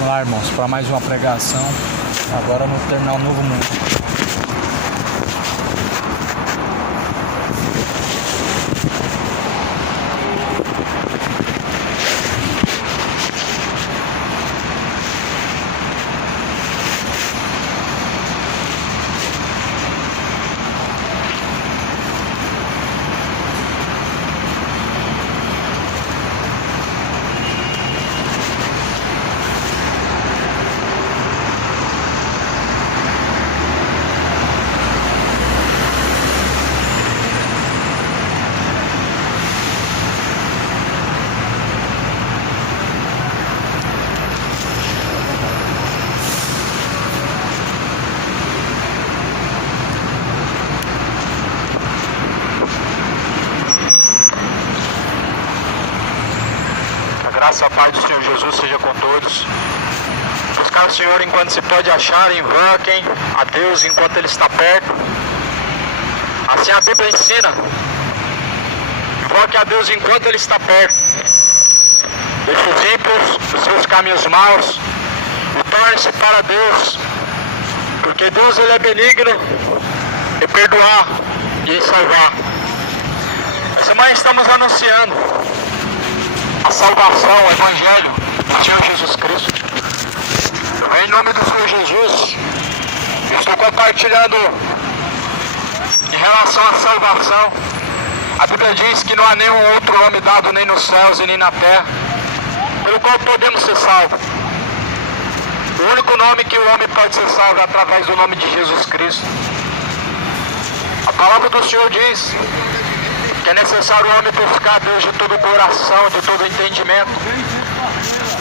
Vamos lá, irmãos, para mais uma pregação, agora no Terminal Novo Mundo. Graça a paz do Senhor Jesus seja com todos. Buscar o Senhor enquanto se pode achar, invoquem a Deus enquanto Ele está perto. Assim a Bíblia ensina. Invoque a Deus enquanto Ele está perto. Deixe os ímpios os seus caminhos maus e torne-se para Deus, porque Deus Ele é benigno em perdoar e em salvar. Essa manhã estamos anunciando a salvação, o Evangelho do Senhor Jesus Cristo. Eu venho em nome do Senhor Jesus. Eu estou compartilhando em relação à salvação. A Bíblia diz que não há nenhum outro nome dado nem nos céus e nem na terra pelo qual podemos ser salvos. O único nome que o homem pode ser salvo é através do nome de Jesus Cristo. A palavra do Senhor diz que é necessário o homem buscar Deus de todo o coração, de todo o entendimento.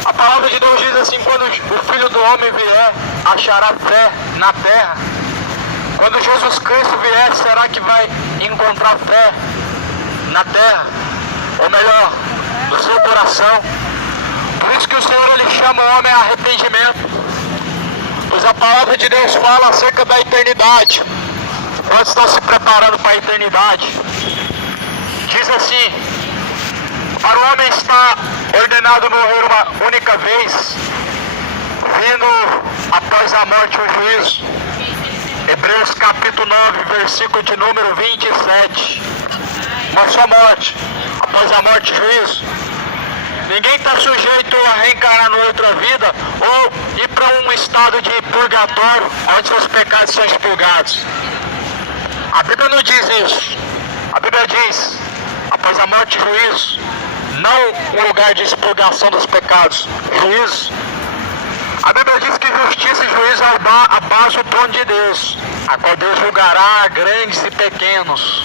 A palavra de Deus diz assim: quando o Filho do Homem vier, achará fé na terra. Quando Jesus Cristo vier, será que vai encontrar fé na terra? Ou melhor, no seu coração. Por isso que o Senhor Ele chama o homem a arrependimento. Pois a palavra de Deus fala acerca da eternidade. Quando estão se preparando para a eternidade, diz assim: para o homem está ordenado morrer uma única vez, vindo após a morte o juízo. Hebreus capítulo 9, versículo de número 27. Uma só morte, após a morte o juízo. Ninguém está sujeito a reencarnar em outra vida ou ir para um estado de purgatório, onde seus pecados são expurgados. A Bíblia não diz isso. A Bíblia diz: após a morte, juízo. Não um lugar de expurgação dos pecados, juízo. A Bíblia diz que justiça e juízo é a base do trono de Deus, a qual Deus julgará grandes e pequenos.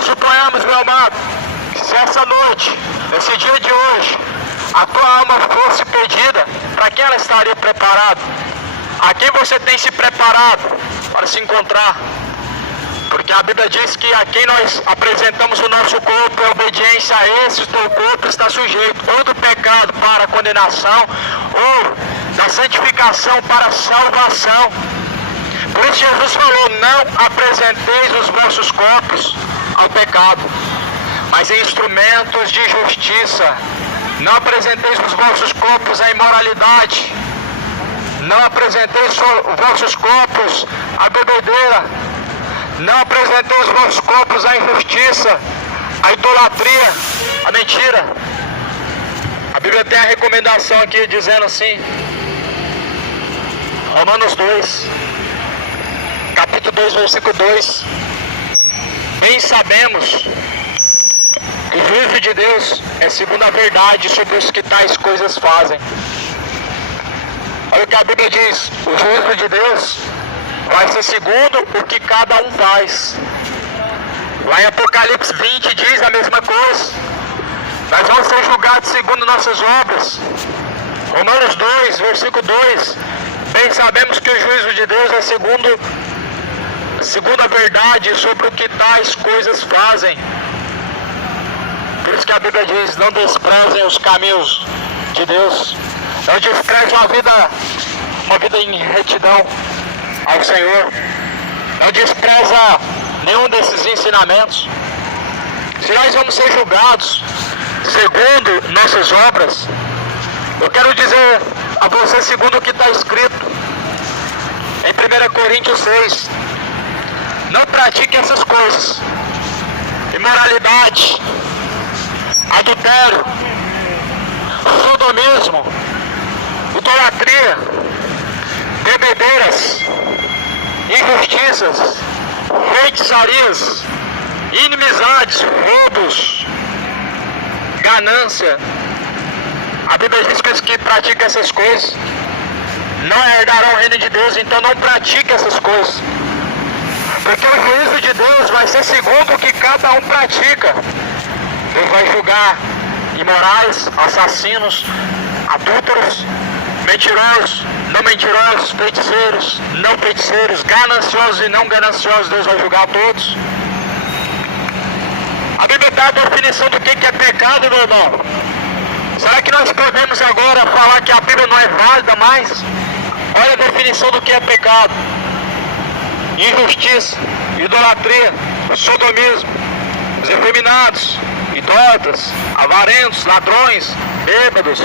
Suponhamos, meu amado, se essa noite, esse dia de hoje, a tua alma fosse perdida, para quem ela estaria preparada? A quem você tem se preparado para se encontrar? Porque a Bíblia diz que a quem nós apresentamos o nosso corpo, em obediência a esse, o teu corpo está sujeito ou do pecado para a condenação, ou da santificação para a salvação. Por isso Jesus falou: não apresenteis os vossos corpos ao pecado, mas em instrumentos de justiça. Não apresenteis os vossos corpos à imoralidade. Não apresenteis os vossos corpos à bebedeira. Não apresenteis os vossos corpos à injustiça, à idolatria, à mentira. A Bíblia tem a recomendação aqui dizendo assim, Romanos 2, capítulo 2, versículo 2. Bem sabemos que o juízo de Deus é segundo a verdade sobre os que tais coisas fazem. Olha o que a Bíblia diz: o juízo de Deus vai ser segundo o que cada um faz. Lá em Apocalipse 20 diz a mesma coisa. Nós vamos ser julgados segundo nossas obras. Romanos 2, versículo 2. Bem sabemos que o juízo de Deus é segundo a verdade sobre o que tais coisas fazem. Por isso que a Bíblia diz: não desprezem os caminhos de Deus. Não desprezem uma vida em retidão ao Senhor. Não despreza nenhum desses ensinamentos. Se nós vamos ser julgados segundo nossas obras, Eu quero dizer a você segundo o que está escrito em 1 Coríntios 6. Não pratique essas coisas: imoralidade, adultério, sodomismo, idolatria, bebedeiras, injustiças, feitiçarias, inimizades, roubos, ganância. A Bíblia diz que os que praticam essas coisas não herdarão o reino de Deus. Então não pratique essas coisas, porque o juízo de Deus vai ser segundo o que cada um pratica. Deus vai julgar imorais, assassinos, adúlteros, mentirosos, não mentirosos, feiticeiros, não feiticeiros, gananciosos e não gananciosos. Deus vai julgar todos. A Bíblia dá a definição do que é pecado, meu irmão. Será que nós podemos agora falar que a Bíblia não é válida mais? Olha a definição do que é pecado: injustiça, idolatria, sodomismo, os efeminados, idólatras, avarentos, ladrões, bêbados,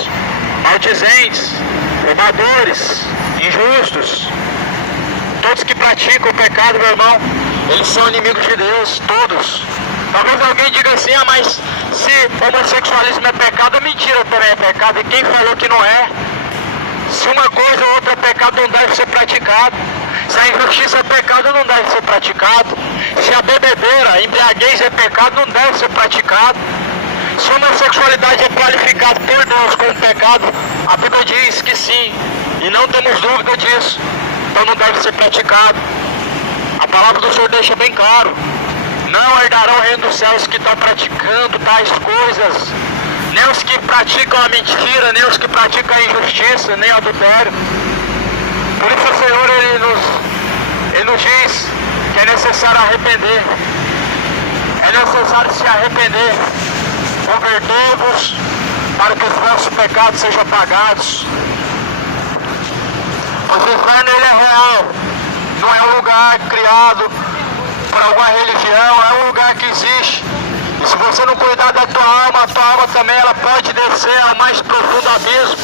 maldizentes, roubadores, injustos. Todos que praticam o pecado, meu irmão, eles são inimigos de Deus, todos. Talvez alguém diga assim: ah, mas se homossexualismo é pecado, mentira também é pecado. E quem falou que não é? Se uma coisa ou outra é pecado, não deve ser praticado. Se a injustiça é pecado, não deve ser praticado. Se a bebedeira, a embriaguez é pecado, não deve ser praticado. Se a homossexualidade é qualificada por Deus como pecado, a Bíblia diz que sim, e não temos dúvida disso. Então não deve ser praticado. A palavra do Senhor deixa bem claro: não herdarão o reino dos céus que estão praticando tais coisas, nem os que praticam a mentira, nem os que praticam a injustiça, nem o adultério. Por isso o Senhor ele nos diz que é necessário arrepender. É necessário se arrepender. Convertei-vos para que os vossos pecados sejam apagados. O inferno ele é real. Não é um lugar criado por alguma religião, é um lugar que existe. E se você não cuidar da tua alma, a tua alma também ela pode descer ao mais profundo abismo.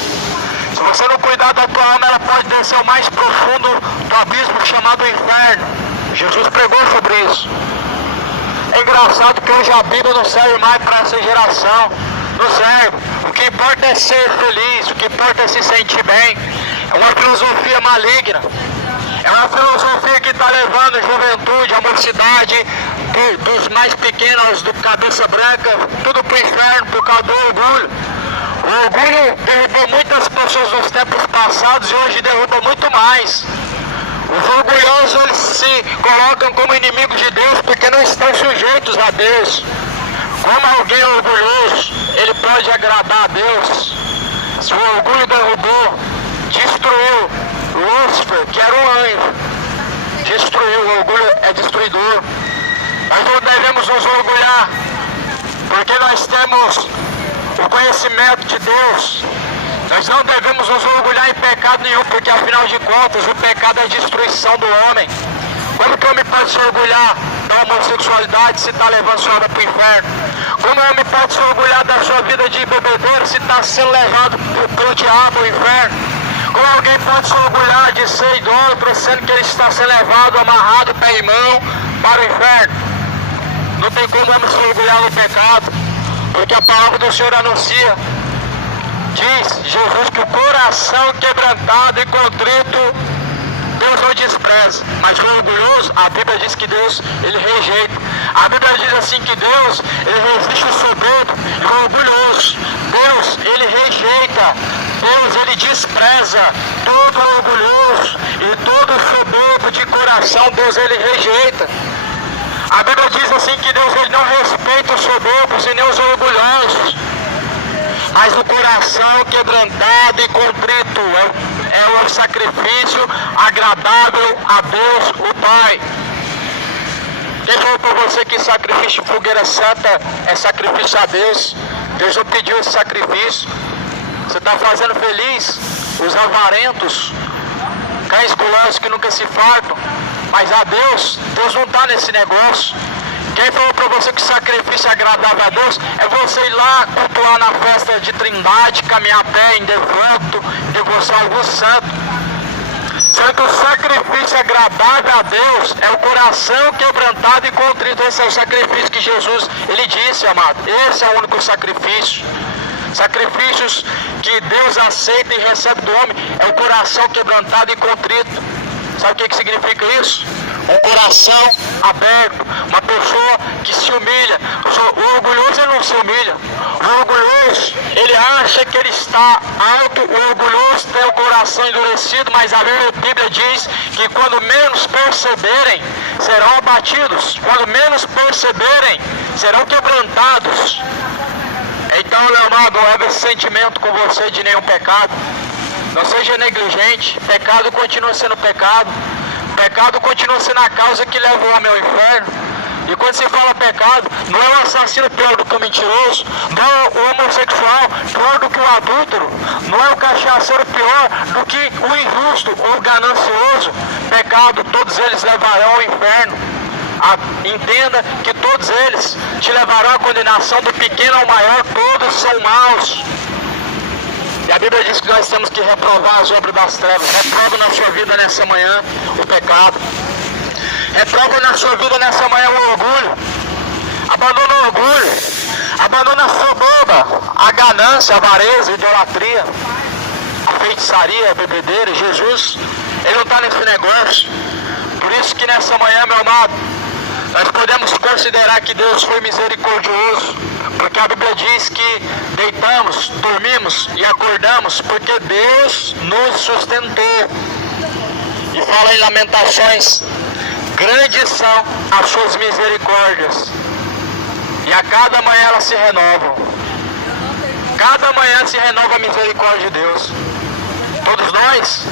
Se você não cuidar da tua alma, ela pode descer ao mais profundo do abismo chamado inferno. Jesus pregou sobre isso. É engraçado que hoje a Bíblia não serve mais para essa geração. Não serve. O que importa é ser feliz, o que importa é se sentir bem. É uma filosofia maligna. É uma filosofia que está levando a juventude, a mocidade, dos mais pequenos, do cabeça branca, tudo para o inferno por causa do orgulho. O orgulho derrubou muitas pessoas nos tempos passados e hoje derruba muito mais. Os orgulhosos eles se colocam como inimigos de Deus porque não estão sujeitos a Deus. Como alguém orgulhoso, ele pode agradar a Deus. Se o orgulho derrubou, destruiu Lúcifer, que era um anjo, destruiu. O orgulho é destruidor. Nós não devemos nos orgulhar, porque nós temos o conhecimento de Deus. Nós não devemos nos orgulhar em pecado nenhum, porque afinal de contas o pecado é a destruição do homem. Como que o homem pode se orgulhar da homossexualidade se está levando sua alma para o inferno? Como o homem pode se orgulhar da sua vida de bebedeiro se está sendo levado pelo diabo ao inferno? Como alguém pode se orgulhar de ser idólatra, sendo que ele está sendo levado, amarrado, pé e mão, para o inferno? Não tem como o homem se orgulhar no pecado, porque a palavra do Senhor anuncia, diz Jesus, que o coração quebrantado e contrito Deus não despreza, mas o orgulhoso, a Bíblia diz que Deus, ele rejeita. A Bíblia diz assim que Deus, ele resiste o soberbo e o orgulhoso. Deus, ele rejeita. Deus, ele despreza todo orgulhoso e todo soberbo de coração. Deus, ele rejeita. A Bíblia diz assim que Deus, ele não respeita os soberbos e nem os orgulhosos, mas o coração quebrantado e contrito é o sacrifício agradável a Deus o Pai. Quem falou para você que sacrifício de fogueira santa é sacrifício a Deus? Deus não pediu esse sacrifício. Você está fazendo feliz os avarentos, cães gulosos que nunca se fartam, mas a Deus não está nesse negócio. Quem falou para você que sacrifício é agradável a Deus é você ir lá cultuar na festa de Trindade, caminhar a pé em devoto, devoção a algum santo. Sendo que o sacrifício agradável a Deus é o coração quebrantado e contrito. Esse é o sacrifício que Jesus, ele disse, amado. Esse é o único sacrifício. Sacrifícios que Deus aceita e recebe do homem é o coração quebrantado e contrito. Sabe o que significa isso? Um coração aberto, uma pessoa que se humilha. O orgulhoso, ele não se humilha. O orgulhoso, ele acha que ele está alto. O orgulhoso tem o coração endurecido, mas a Bíblia diz que quando menos perceberem, serão abatidos. Quando menos perceberem, serão quebrantados. Então, meu amado, não leve esse sentimento com você de nenhum pecado. Não seja negligente. Pecado continua sendo pecado. Pecado continua sendo a causa que leva o homem ao inferno. E quando se fala pecado, não é o assassino pior do que o mentiroso, não é o homossexual pior do que o adúltero, não é o cachaceiro pior do que o injusto ou o ganancioso. Pecado, todos eles levarão ao inferno. Entenda que todos eles te levarão à condenação, do pequeno ao maior, todos são maus. E a Bíblia diz que nós temos que reprovar as obras das trevas. Reprova na sua vida nessa manhã o pecado. Reprova na sua vida nessa manhã o orgulho. Abandona o orgulho. Abandona a soberba, a ganância, a avareza, a idolatria, a feitiçaria, a bebedeira. Jesus, ele não está nesse negócio. Por isso que nessa manhã, meu amado, nós podemos considerar que Deus foi misericordioso, porque a Bíblia diz que deitamos, dormimos e acordamos porque Deus nos sustentou. E fala em Lamentações, grandes são as suas misericórdias, e a cada manhã elas se renovam. Cada manhã se renova a misericórdia de Deus. Todos nós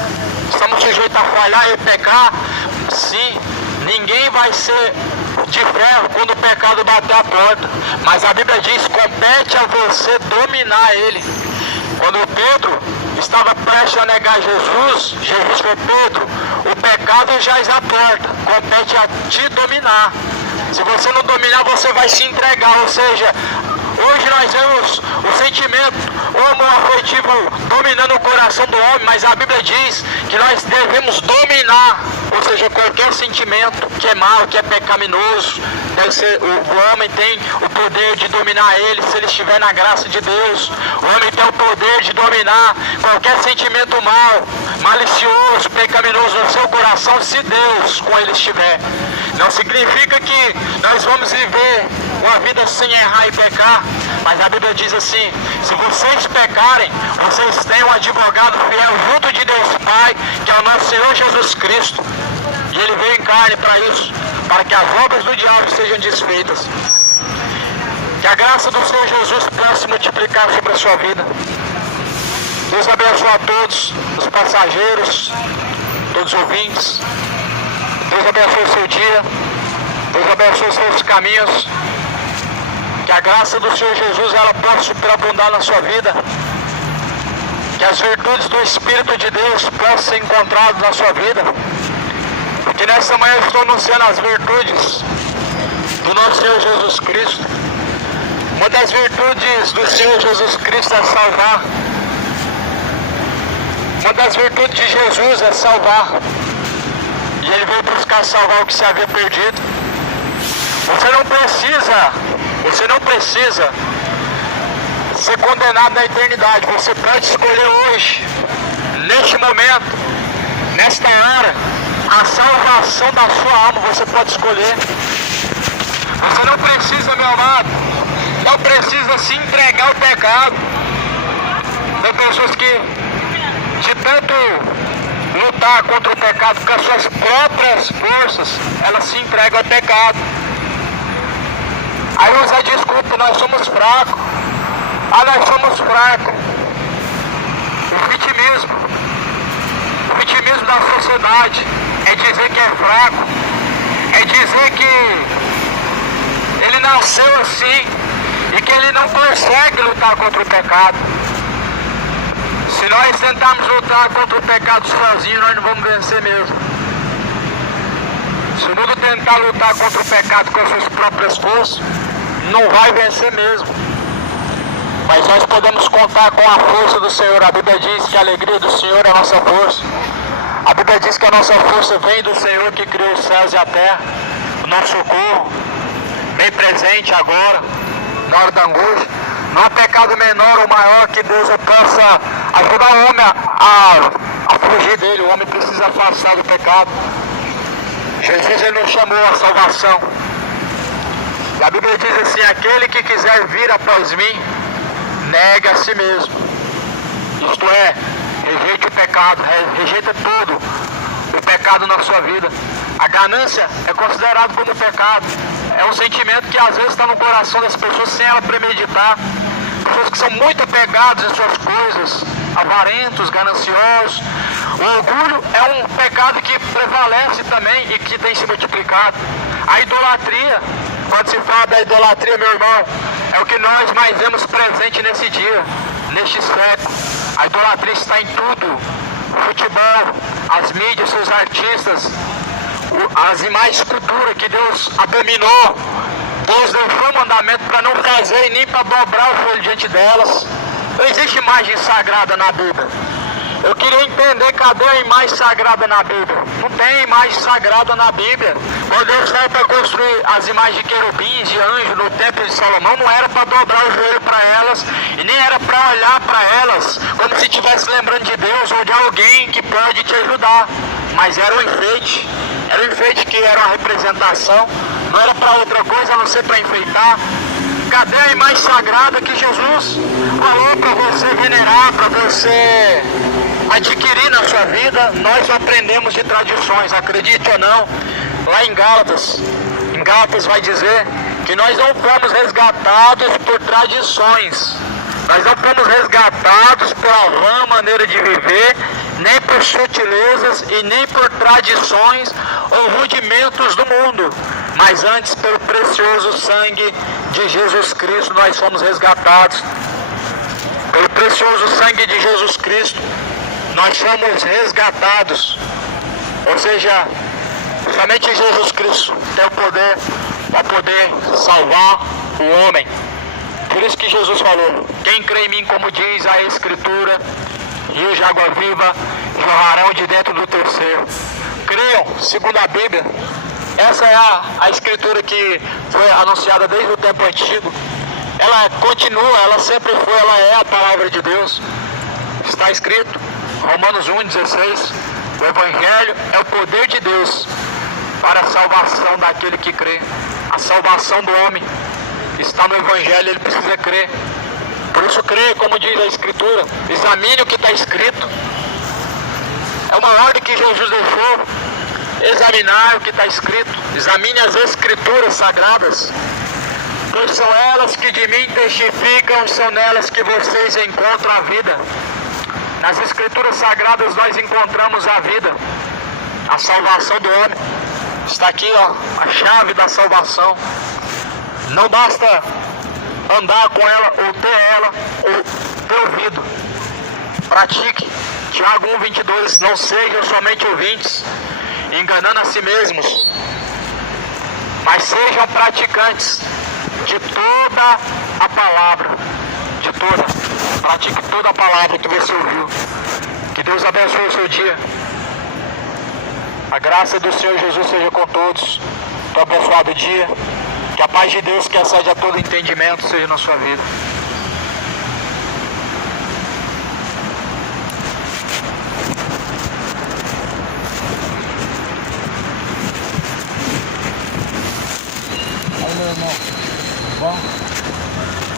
estamos sujeitos a falhar e pecar, sim. Ninguém vai ser de ferro quando o pecado bater a porta. Mas a Bíblia diz, compete a você dominar ele. Quando Pedro estava prestes a negar Jesus, Jesus falou, Pedro, o pecado jaz à porta, compete a te dominar. Se você não dominar, você vai se entregar. Ou seja, hoje nós vemos o sentimento, o amor afetivo dominando o coração do homem, mas a Bíblia diz que nós devemos dominar, ou seja, qualquer sentimento que é mau, que é pecaminoso. Deve ser, o homem tem o poder de dominar ele, se ele estiver na graça de Deus. O homem tem o poder de dominar qualquer sentimento mau, malicioso, pecaminoso no seu coração, se Deus com ele estiver. Não significa que nós vamos viver uma vida sem errar e pecar, mas a Bíblia diz assim, se vocês pecarem, vocês têm um advogado fiel junto de Deus Pai, que é o nosso Senhor Jesus Cristo. E ele veio em carne para isso, para que as obras do diabo sejam desfeitas. Que a graça do Senhor Jesus possa se multiplicar sobre a sua vida. Deus abençoe a todos os passageiros, todos os ouvintes. Deus abençoe o seu dia. Deus abençoe os seus caminhos. Que a graça do Senhor Jesus ela possa superabundar na sua vida. Que as virtudes do Espírito de Deus possam ser encontradas na sua vida. Porque nessa manhã eu estou anunciando as virtudes do nosso Senhor Jesus Cristo. Uma das virtudes do Senhor Jesus Cristo é salvar. Uma das virtudes de Jesus é salvar. E ele veio buscar salvar o que se havia perdido. Você não precisa ser condenado na eternidade. Você pode escolher hoje, neste momento, nesta hora, a salvação da sua alma. Você pode escolher. Você não precisa, meu amado, não precisa se entregar ao pecado. Tem pessoas que, de tanto lutar contra o pecado com as suas próprias forças, elas se entregam ao pecado. Aí usa a desculpa, nós somos fracos. Nós somos fracos. O vitimismo da sociedade é dizer que é fraco, é dizer que ele nasceu assim e que ele não consegue lutar contra o pecado. Se nós tentarmos lutar contra o pecado sozinhos, nós não vamos vencer mesmo. Se o mundo tentar lutar contra o pecado com as suas próprias forças, não vai vencer mesmo. Mas nós podemos contar com a força do Senhor. A Bíblia diz que a alegria do Senhor é a nossa força. A Bíblia diz que a nossa força vem do Senhor que criou os céus e a terra. O nosso socorro, bem presente agora, na hora da angústia. Não há pecado menor ou maior que Deus possa ajudar o homem a fugir dele. O homem precisa afastar do pecado. Jesus, ele nos chamou à salvação. E a Bíblia diz assim: aquele que quiser vir após mim, negue a si mesmo. Isto é, rejeite o pecado, rejeita tudo o pecado na sua vida. A ganância é considerado como pecado. É um sentimento que às vezes está no coração das pessoas sem ela premeditar. Pessoas que são muito apegadas em suas coisas, avarentos, gananciosos. O orgulho é um pecado que prevalece também e que tem se multiplicado. A idolatria, quando se fala da idolatria, meu irmão, é o que nós mais vemos presente nesse dia, neste século. A idolatria está em tudo: futebol, as mídias, seus artistas, as imagens de escultura que Deus abominou. Deus não foi um mandamento para não fazer e nem para dobrar o joelho diante delas. Não existe imagem sagrada na Bíblia. Eu queria entender, cadê a imagem sagrada na Bíblia? Não tem imagem sagrada na Bíblia. Quando Deus saiu para construir as imagens de querubins, de anjos no templo de Salomão, não era para dobrar o joelho para elas e nem era para olhar para elas como se estivesse lembrando de Deus ou de alguém que pode te ajudar. Mas era um enfeite. Era um enfeite que era uma representação. Não era para outra coisa a não ser para enfeitar. Cadê a imagem sagrada que Jesus falou para você venerar, para você adquirir na sua vida? Nós aprendemos de tradições, acredite ou não. Lá em Gálatas vai dizer que nós não fomos resgatados por tradições. Nós não fomos resgatados pela vã maneira de viver, nem por sutilezas e nem por tradições ou rudimentos do mundo, mas antes pelo precioso sangue de Jesus Cristo nós fomos resgatados. Pelo precioso sangue de Jesus Cristo nós fomos resgatados. Ou seja, somente Jesus Cristo tem o poder para poder salvar o homem. Por isso que Jesus falou: quem crê em mim, como diz a Escritura, rios de água viva jorrarão de dentro do teu ser. Criam, segundo a Bíblia. Essa é a Escritura que foi anunciada desde o tempo antigo. Ela continua, ela sempre foi, ela é a palavra de Deus. Está escrito, Romanos 1,16, o Evangelho é o poder de Deus para a salvação daquele que crê. A salvação do homem está no Evangelho, ele precisa crer. Por isso crê, como diz a Escritura, examine o que está escrito. É uma ordem que Jesus deixou: examinar o que está escrito. Examine as Escrituras sagradas, pois são elas que de mim testificam, são nelas que vocês encontram a vida. Nas Escrituras sagradas nós encontramos a vida, a salvação do homem. Está aqui, ó, a chave da salvação. Não basta andar com ela, ou ter ouvido. Pratique. Tiago 1,22, não sejam somente ouvintes, enganando a si mesmos, mas sejam praticantes de toda a palavra. De toda. Pratique toda a palavra que você ouviu. Que Deus abençoe o seu dia. A graça do Senhor Jesus seja com todos. Um abençoado dia. Que a paz de Deus, que excede a todo entendimento, seja na sua vida. Olha, meu irmão. Bom?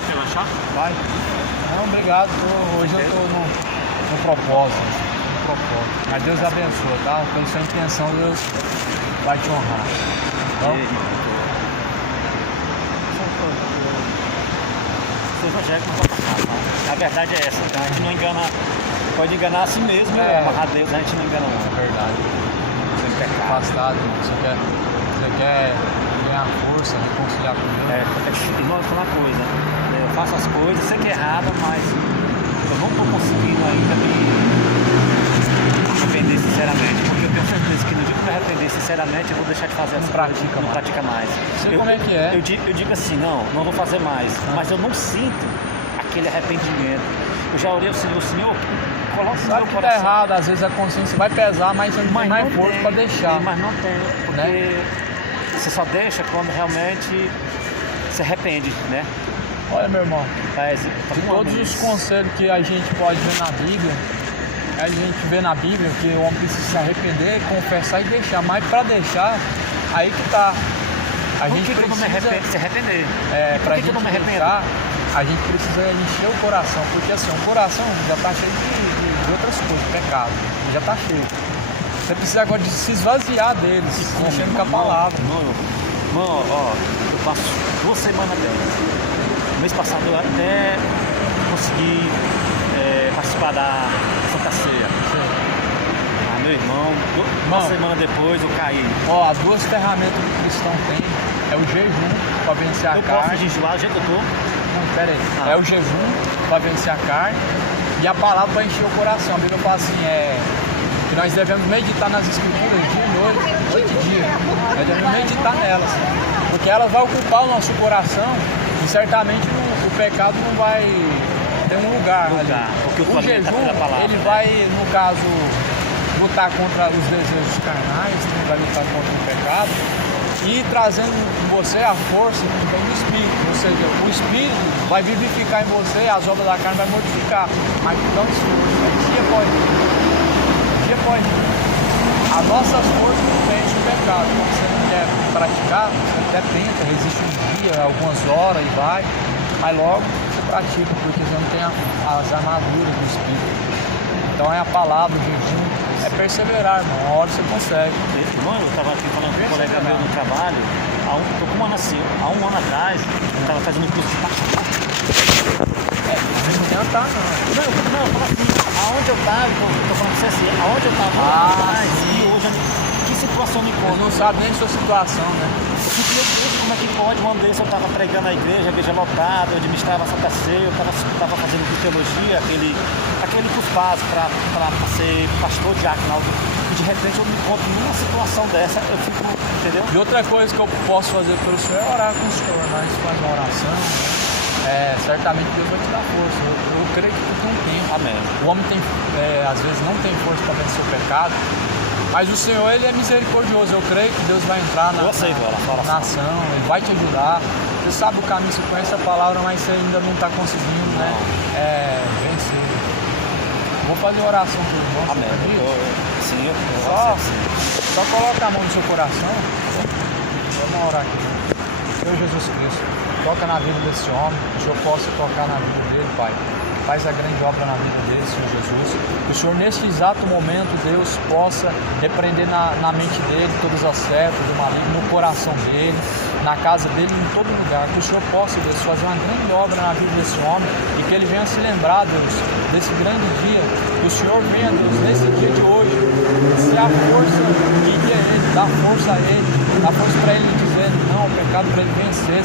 Relaxar? Vai. Não, obrigado. Hoje eu estou no propósito. Mas Deus abençoe, tá? Pela sua intenção, Deus vai te honrar. Então, Seu evangélico não pode passar, não. A verdade é essa, então a gente não engana, pode enganar a si mesmo, a Deus a gente não engana não. É verdade. Você quer ficar afastado, você quer ganhar força, reconciliar com Deus. Irmão, eu vou falar uma coisa, eu faço as coisas, sei que é errado, mas eu não estou conseguindo ainda me arrepender sinceramente, porque eu tenho certeza que no dia que eu me arrepender sinceramente eu vou deixar de fazer pratica não mais. pratica mais. Sei como é que é. Eu digo assim, não vou fazer mais, mas eu não sinto aquele arrependimento. Eu já orei ao Senhor, coloca no Sabe meu que tá coração. errado, às vezes a consciência vai pesar, mas você não tem mais força para deixar. Mas não tem, porque Né? você só deixa quando realmente se arrepende, né? Olha, meu irmão, Mas, de todos os conselhos que a gente pode ver na Bíblia, a gente vê na Bíblia que o homem precisa se arrepender, confessar e deixar. Mas para deixar, aí que tá. A Por gente que eu não me precisa, arrependo? Se arrepender. pra que eu gente não me arrependo? deixar, a gente precisa encher o coração, porque assim, o coração já tá cheio de outras coisas, de pecado, já tá cheio. Você precisa agora de se esvaziar deles, mexendo com a palavra. Mano, ó, eu passo 2 semanas dentro. Mês passado eu até consegui participar da Santa Ceia. Ah, meu irmão, uma semana depois eu caí. Ó, as 2 ferramentas que o cristão tem é o jejum para vencer a Eu carne. posso jejuar do jeito que eu tô? Não, pera aí. É o jejum para vencer a carne e a palavra para encher o coração. A Bíblia fala assim, que nós devemos meditar nas escrituras dia e noite e dia. Nós devemos meditar nelas, porque elas vão ocupar o nosso coração e certamente o pecado não vai ter um lugar ali. Porque O jejum, ele vai, no caso, lutar contra os desejos carnais, vai lutar contra o pecado e trazendo em você a força que vem do Espírito, ou seja, o Espírito vai vivificar em você, as obras da carne vai mortificar, mas dando esforço, dia após dia. As nossas forças não vencem o pecado. Quando você não quer praticar, você até tenta, resiste um dia, algumas horas e vai, mas logo você pratica, porque você não tem as armaduras do Espírito. Então é a palavra, o jejum, é perseverar, irmão. Uma hora você consegue. Irmão, eu estava aqui falando com um colega meu no trabalho, tô com um ano assim, há um ano atrás, eu estava fazendo um curso de pastor. Não adianta não. Não, eu falo assim, aonde eu estava, tô falando pra você assim, aonde eu estava atrás e hoje, que situação me Eles conta? não sabem nem a sua situação, né? Eu fico, meu Deus, como é que pode? Uma vez eu estava pregando a igreja lotada, eu administrava a Santa Ceia, eu estava fazendo teologia, aquele curso básico para ser pastor diácono, e de repente eu me encontro numa situação dessa, eu fico, entendeu? E outra coisa que eu posso fazer pelo Senhor é orar com o Senhor, nós fazemos uma oração, certamente Deus vai te dar força. Eu creio que tu tem um tempo. Amém. O homem tem, às vezes não tem força para vencer o pecado, mas o Senhor, Ele é misericordioso. Eu creio que Deus vai entrar na ação, Ele vai te ajudar. Você sabe o caminho, você conhece a palavra, mas você ainda não está conseguindo, né? Vencer. Vou fazer oração por irmão. Amém. Sim, eu Só coloca a mão no seu coração. Vamos orar aqui. Senhor Jesus Cristo, toca na vida desse homem, que o Senhor possa tocar na vida dele, Pai. Faz a grande obra na vida dele, Senhor Jesus. Que o Senhor, neste exato momento, Deus, possa repreender na mente dele todas as setas do maligno, no coração dele, na casa dele, em todo lugar. Que o Senhor possa, Deus, fazer uma grande obra na vida desse homem e que ele venha se lembrar, Deus, desse grande dia. Que o Senhor venha, Deus, nesse dia de hoje, ser a força que guia ele, dá força a ele, dá força para ele dizer não ao pecado, para ele vencer.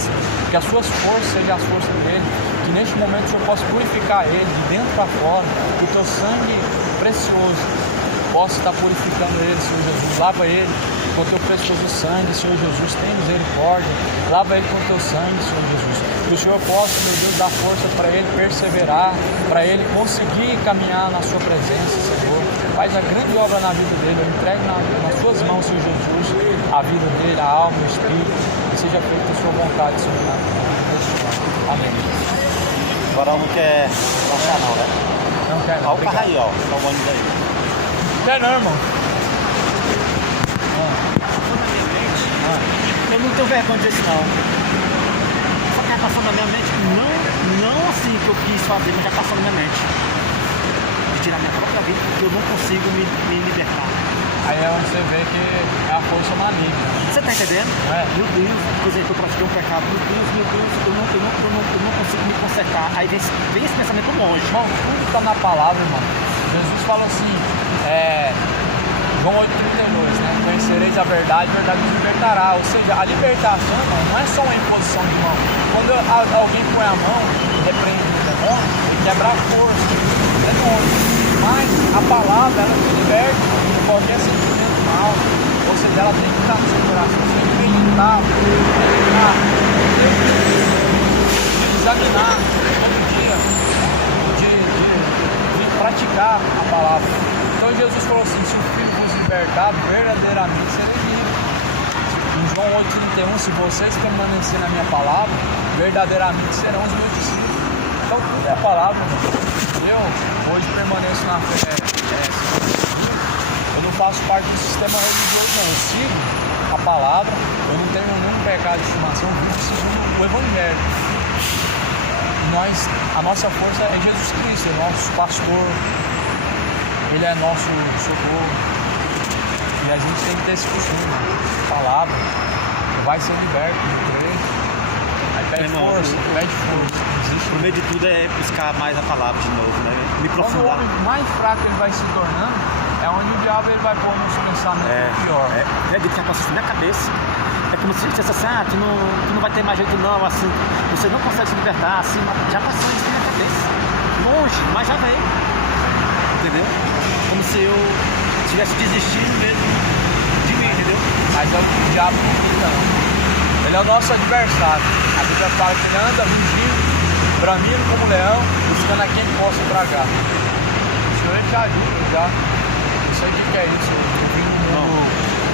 Que as suas forças sejam as forças dele. Que neste momento o Senhor possa purificar ele de dentro para fora, que o teu sangue precioso possa estar purificando ele, Senhor Jesus. Lava ele com o teu precioso sangue, Senhor Jesus. Tem misericórdia. Lava ele com o teu sangue, Senhor Jesus. Que o Senhor possa, meu Deus, dar força para ele perseverar, para ele conseguir caminhar na sua presença, Senhor. Faz a grande obra na vida dele. Eu entrego nas suas mãos, Senhor Jesus, a vida dele, a alma, o espírito. Que seja feita a sua vontade, Senhor, na vida deste homem. Amém. Agora não quer baixar não, né? Não quero. Olha o carro aí, ó. Tá o ônibus aí. Quer não, irmão? Eu não tenho vergonha disso não. Só que já passou na minha mente, não assim que eu quis fazer, mas já passou na minha mente. De tirar minha própria vida, porque eu não consigo me libertar. Aí é onde você vê que é a força maligna. Você tá entendendo? Meu Deus, por exemplo, eu pratiquei um pecado, meu Deus, eu não consigo me consertar. Aí vem esse pensamento longe. Irmão, tudo está na palavra, irmão. Jesus falou assim, João 8,32, né? Conhecereis a verdade vos libertará. Ou seja, a libertação, irmão, não é só uma imposição de mão. Quando alguém põe a mão e repreende o demônio, ele quebra a força, é longe. Mas a palavra, ela te liberta de qualquer sentimento mal, ou seja, ela tem que estar no seu coração. Você acreditar, de examinar todo dia, de praticar a palavra. Então Jesus falou assim: se o Filho vos libertar, verdadeiramente serei livre. Em João 8,31, se vocês permanecerem na minha palavra, verdadeiramente serão os meus discípulos. Então tudo é a palavra, eu hoje permaneço na fé, eu não faço parte do sistema religioso, não. Eu sigo a palavra, eu não tenho nenhum pecado de estimação, eu vivo segundo o Evangelho. A nossa força é Jesus Cristo, é nosso pastor, Ele é nosso socorro. E a gente tem que ter esse costume, palavra, vai ser liberto, aí pede força. No meio de tudo é buscar mais a palavra de novo, né? Me Quando o aprofundar. homem mais fraco ele vai se tornando, é onde o diabo ele vai pôr nos pensamentos pior. É de que acontece na cabeça. É como se dissesse assim: tu não vai ter mais jeito não, assim, você não consegue se libertar, assim, já passou isso na cabeça. Longe, mas já veio. Entendeu? Como se eu tivesse desistido mesmo de mim, entendeu? Mas é o que o diabo não fica, não. Ele é o nosso adversário. A Bíblia fala que ele anda rugindo, bramindo como leão, buscando a quem possa tragar. O Senhor ele te ajuda já. Não sei o que é isso. Eu vim no mundo.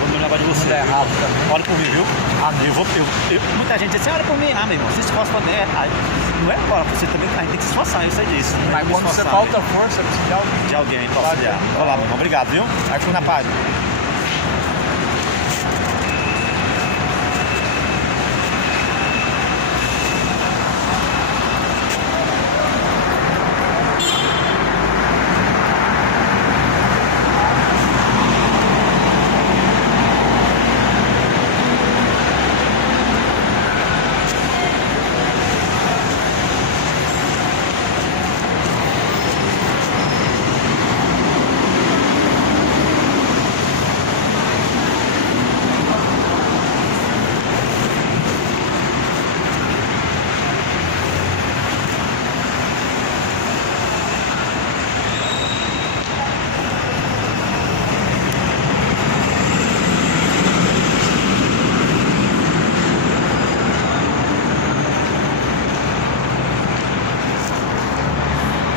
Vou me levar de você. É rápido também. Olha por mim, viu? Muita gente diz assim: olha por mim. Meu irmão, se esforça pra mim. Não é agora, você também a gente tem que se esforçar, eu sei disso. Mas quando você falta força, precisa de alguém pra auxiliar. Vamos lá, meu irmão. Obrigado, viu? Aí fui na paz.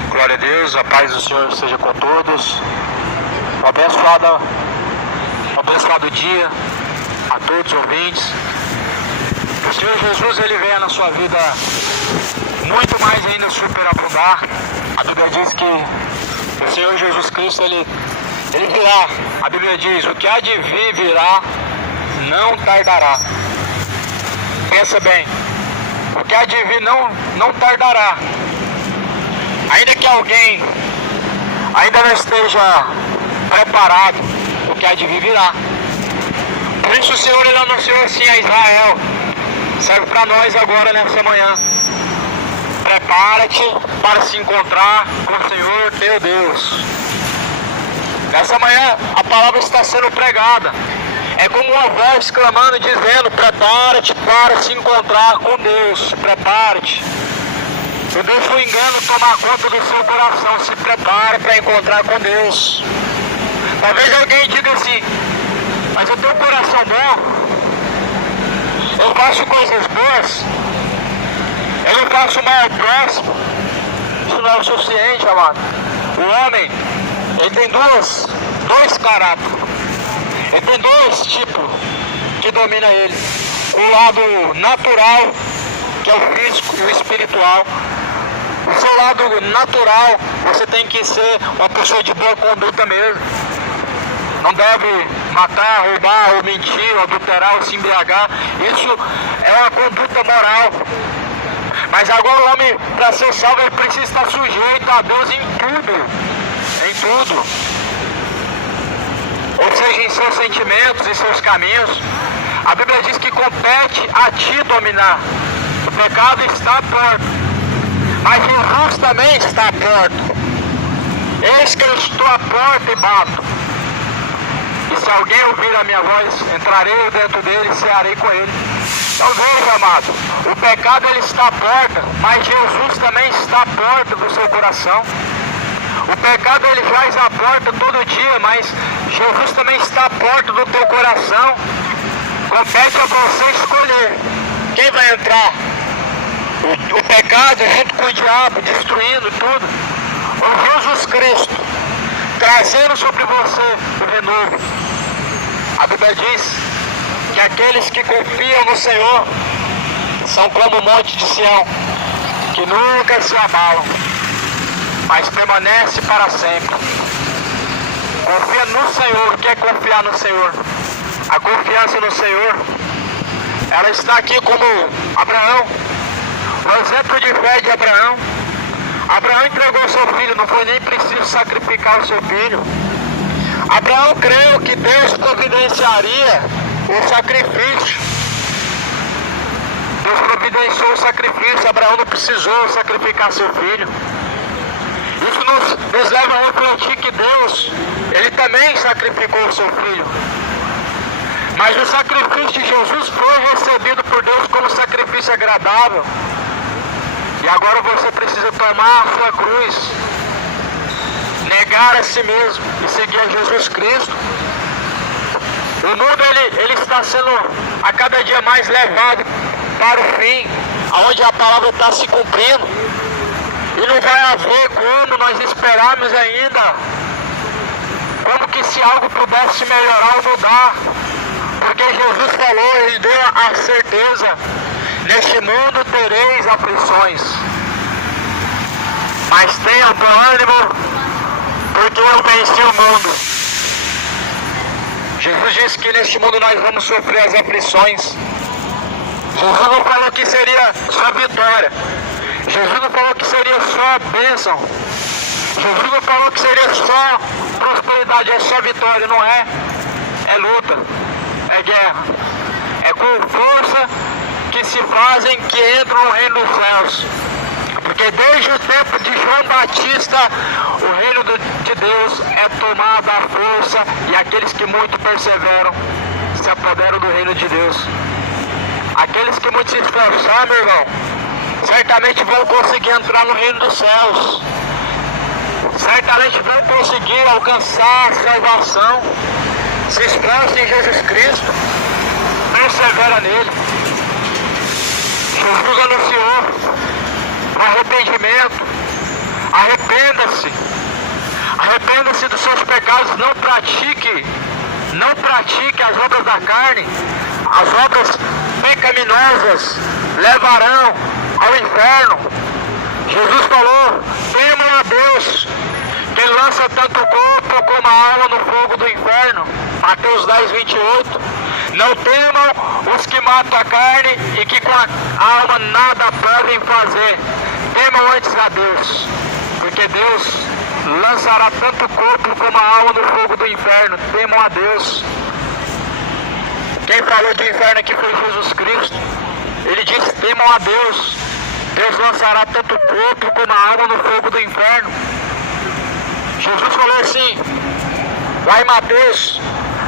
Glória a Deus, a paz do Senhor seja com todos. Um abençoado dia a todos os ouvintes. O Senhor Jesus, Ele venha na sua vida muito mais ainda superabundar. A Bíblia diz que o Senhor Jesus Cristo, Ele virá. A Bíblia diz: o que há de vir virá, não tardará. Pensa bem, o que há de vir não tardará. Ainda que alguém ainda não esteja preparado, o que há de vir virá. Por isso o Senhor ele anunciou assim a Israel, serve para nós agora nessa manhã: prepara-te para se encontrar com o Senhor teu Deus. Nessa manhã a palavra está sendo pregada, é como uma voz clamando, dizendo: prepara-te para se encontrar com Deus, prepara-te. Se deixa o engano tomar conta do seu coração, se prepare para encontrar com Deus. Talvez alguém diga assim: mas eu tenho um coração bom, eu faço coisas boas, eu não faço o mal ao próximo. Isso não é o suficiente, amado. O homem, ele tem dois caráteres, ele tem dois tipos que domina ele: o lado natural, que é o físico, e o espiritual. O seu lado natural, você tem que ser uma pessoa de boa conduta mesmo. Não deve matar, roubar, ou mentir, ou adulterar, ou se embriagar. Isso é uma conduta moral. Mas agora o homem, para ser salvo, ele precisa estar sujeito a Deus em tudo. Em tudo. Ou seja, em seus sentimentos, em seus caminhos. A Bíblia diz que compete a ti dominar. O pecado está à porta, mas Jesus também está à porta. Eis que eu estou à porta e bato. E se alguém ouvir a minha voz, entrarei dentro dele e cearei com ele. Então veja, amado, o pecado ele está à porta, mas Jesus também está à porta do seu coração. O pecado ele faz a porta todo dia, mas Jesus também está à porta do teu coração. Compete a você escolher quem vai entrar. O pecado junto com o diabo, destruindo tudo. Ou Jesus Cristo, trazendo sobre você o renovo. A Bíblia diz que aqueles que confiam no Senhor são como o monte de Sião, que nunca se abalam, mas permanece para sempre. Confia no Senhor. O que é confiar no Senhor? A confiança no Senhor, ela está aqui como Abraão, o exemplo de fé de Abraão. Abraão entregou seu filho, não foi nem preciso sacrificar o seu filho. Abraão creu que Deus providenciaria o sacrifício. Deus providenciou o sacrifício, Abraão não precisou sacrificar seu filho. Isso nos leva a refletir que Deus, Ele também sacrificou o seu filho. Mas o sacrifício de Jesus foi recebido por Deus como sacrifício agradável. E agora você precisa tomar a sua cruz, negar a si mesmo e seguir a Jesus Cristo. O mundo ele está sendo a cada dia mais levado para o fim, aonde a palavra está se cumprindo. E não vai haver como nós esperarmos ainda, como que se algo pudesse melhorar ou mudar. Porque Jesus falou, Ele deu a certeza: neste mundo tereis aflições, mas tenham bom ânimo, porque eu venci o mundo. Jesus disse que neste mundo nós vamos sofrer as aflições. Jesus não falou que seria só vitória. Jesus não falou que seria só bênção. Jesus não falou que seria só prosperidade, é só vitória, não é? É luta, é guerra. É com força que se fazem que entram no reino dos céus. Porque desde o tempo de João Batista, o reino de Deus é tomado à força, e aqueles que muito perseveram se apoderam do reino de Deus. Aqueles que muito se esforçar, meu irmão, certamente vão conseguir entrar no reino dos céus. Certamente vão conseguir alcançar a salvação. Se esforça em Jesus Cristo, persevera nele. Jesus anunciou arrependimento. Arrependa-se. Arrependa-se dos seus pecados. Não pratique as obras da carne. As obras pecaminosas levarão ao inferno. Jesus falou: temam a Deus, que Ele lança tanto o corpo como a alma no fogo do inferno. Mateus 10, 28. Não temam os que matam a carne e que com a alma nada podem fazer. Temam antes a Deus, porque Deus lançará tanto o corpo como a alma no fogo do inferno. Temam a Deus. Quem falou de inferno aqui foi Jesus Cristo. Ele disse: temam a Deus. Deus lançará tanto o corpo como a alma no fogo do inferno. Jesus falou assim, lá em Mateus,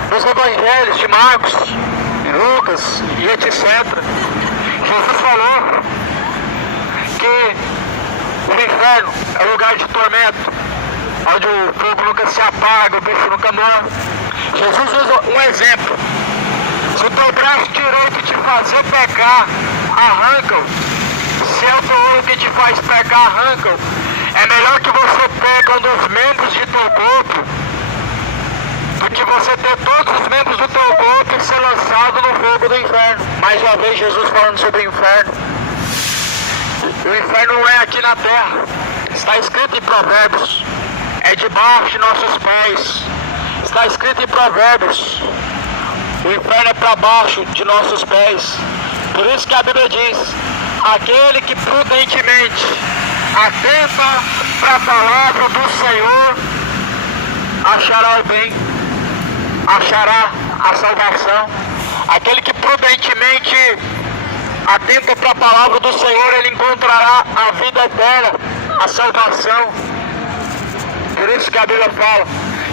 nos evangelhos de Marcos, Lucas e etc. Jesus falou que o inferno é um lugar de tormento, onde o fogo nunca se apaga, o bicho nunca morre. Jesus usa um exemplo: se o teu braço direito te fazer pecar, arranca-o. Se é o teu olho que te faz pecar, arranca-o. É melhor que você pegue um dos membros de teu corpo do que você ter todos os membros do teu corpo e ser lançado no fogo do inferno. Mais uma vez Jesus falando sobre o inferno. O inferno não é aqui na terra. Está escrito em Provérbios: é debaixo de nossos pés. Está escrito em Provérbios: o inferno é para baixo de nossos pés. Por isso que a Bíblia diz: aquele que prudentemente atenta para a palavra do Senhor achará o bem, achará a salvação. Aquele que prudentemente atenta para a palavra do Senhor, ele encontrará a vida eterna, a salvação. Por isso que a Bíblia fala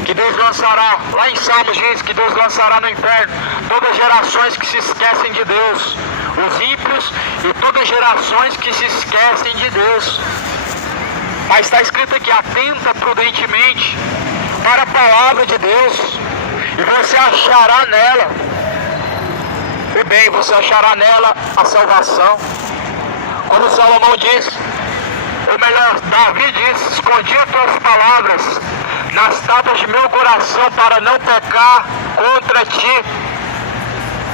que Deus lançará, lá em Salmos diz que Deus lançará no inferno todas as gerações que se esquecem de Deus, os ímpios e todas as gerações que se esquecem de Deus. Mas está escrito aqui: atenta prudentemente para a palavra de Deus, e você achará nela o bem, você achará nela a salvação. Como Salomão diz, ou melhor, Davi diz: escondi as tuas palavras nas tábuas de meu coração para não pecar contra ti.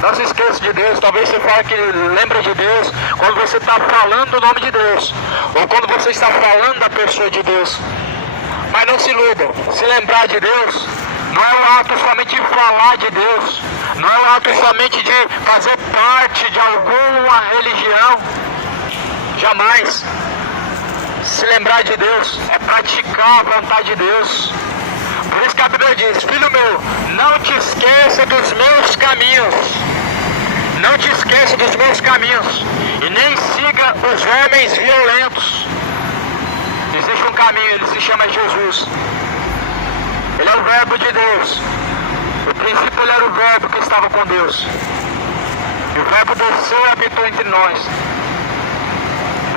Não se esqueça de Deus. Talvez você fale que lembra de Deus quando você está falando o nome de Deus, ou quando você está falando da pessoa de Deus. Mas não se iluda, se lembrar de Deus não é um ato somente de falar de Deus, não é um ato somente de fazer parte de alguma religião. Jamais. Se lembrar de Deus é praticar a vontade de Deus. Por isso que a Bíblia diz: filho meu, não te esqueça dos meus caminhos. Não te esqueça dos meus caminhos. E nem siga os homens violentos. Existe um caminho, ele se chama Jesus. Ele é o verbo de Deus. No princípio ele era o verbo que estava com Deus. E o verbo desceu e habitou entre nós.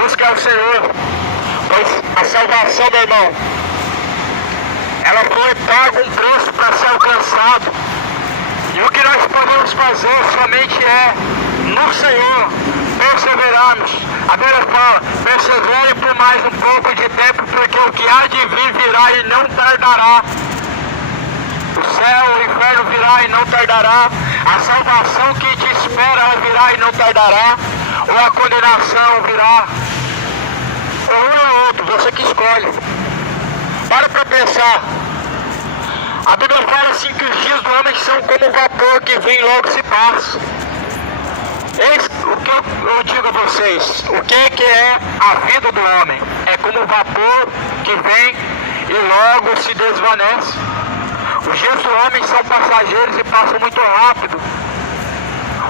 Busca o Senhor, pois a salvação, meu irmão, ela foi paga um preço para ser alcançado. E o que nós podemos fazer somente é, no Senhor, perseverarmos. A Bíblia fala: persevere por mais um pouco de tempo, porque o que há de vir virá e não tardará. O céu, o inferno virá e não tardará. A salvação que te espera, ela virá e não tardará. Ou a condenação virá. Ou um ou outro, você que escolhe. Para pensar. A Bíblia fala assim que os dias do homem são como um vapor que vem e logo se passa. Eis o que eu digo a vocês: o que é a vida do homem? É como um vapor que vem e logo se desvanece. Os dias do homem são passageiros e passam muito rápido.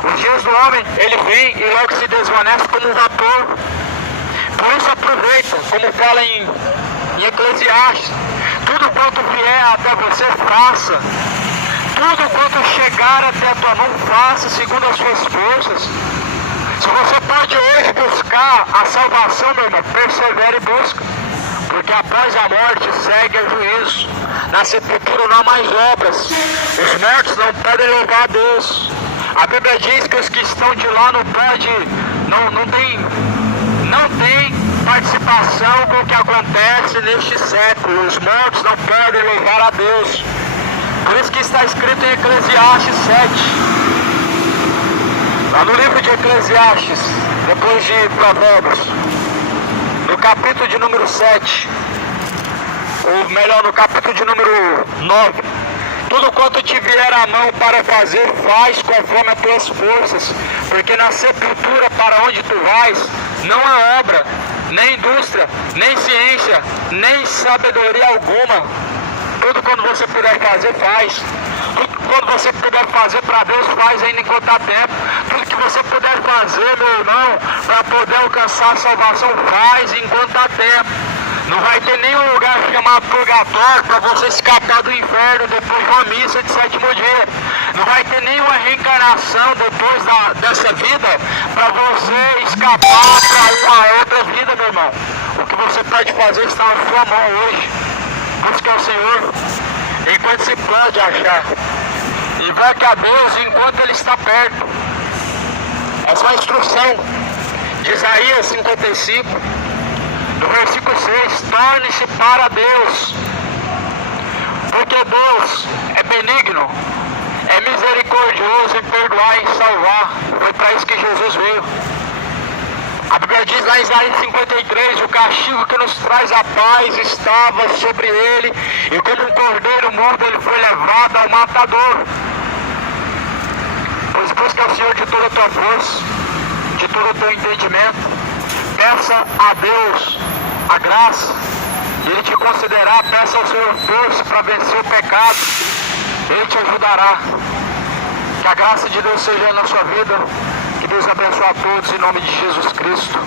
Os dias do homem, ele vem e logo se desvanece como um vapor. Por isso aproveita, como fala em Eclesiastes: tudo quanto vier até você, faça. Tudo quanto chegar até a tua mão, faça segundo as suas forças. Se você pode hoje buscar a salvação, meu irmão, persevere e busca. Porque após a morte segue o juízo. Na sepultura não há mais obras. Os mortos não podem louvar a Deus. A Bíblia diz que os que estão de lá não tem participação com o que acontece neste século. Os mortos não podem louvar a Deus. Por isso que está escrito em Eclesiastes 7. Lá no livro de Eclesiastes, depois de Provérbios, no capítulo de número 7, ou melhor, no capítulo de número 9: tudo quanto te vier à mão para fazer, faz conforme as tuas forças, porque na sepultura para onde tu vais, não há obra, nem indústria, nem ciência, nem sabedoria alguma. Tudo quando você puder fazer, faz. Tudo quando você puder fazer para Deus, faz ainda enquanto há tempo. Tudo que você puder fazer, meu irmão, para poder alcançar a salvação, faz enquanto há tempo. Não vai ter nenhum lugar chamado purgatório para você escapar do inferno depois de uma missa de sétimo dia. Não vai ter nenhuma reencarnação depois dessa vida para você escapar para uma outra vida, meu irmão. O que você pode fazer está na sua mão hoje. Busque ao Senhor enquanto se pode achar. Invoque a Deus enquanto Ele está perto. Essa é uma instrução de Isaías 55. No versículo 6, torne-se para Deus, porque Deus é benigno, é misericordioso em perdoar e em salvar. Foi para isso que Jesus veio. A Bíblia diz lá em Isaías 53, o castigo que nos traz a paz estava sobre ele, e como um cordeiro mudo ele foi levado ao matador. Pois busca ao Senhor de toda a tua força, de todo o teu entendimento. Peça a Deus a graça, e Ele te concederá. Peça ao Senhor força para vencer o pecado, Ele te ajudará. Que a graça de Deus seja na sua vida. Que Deus abençoe a todos em nome de Jesus Cristo.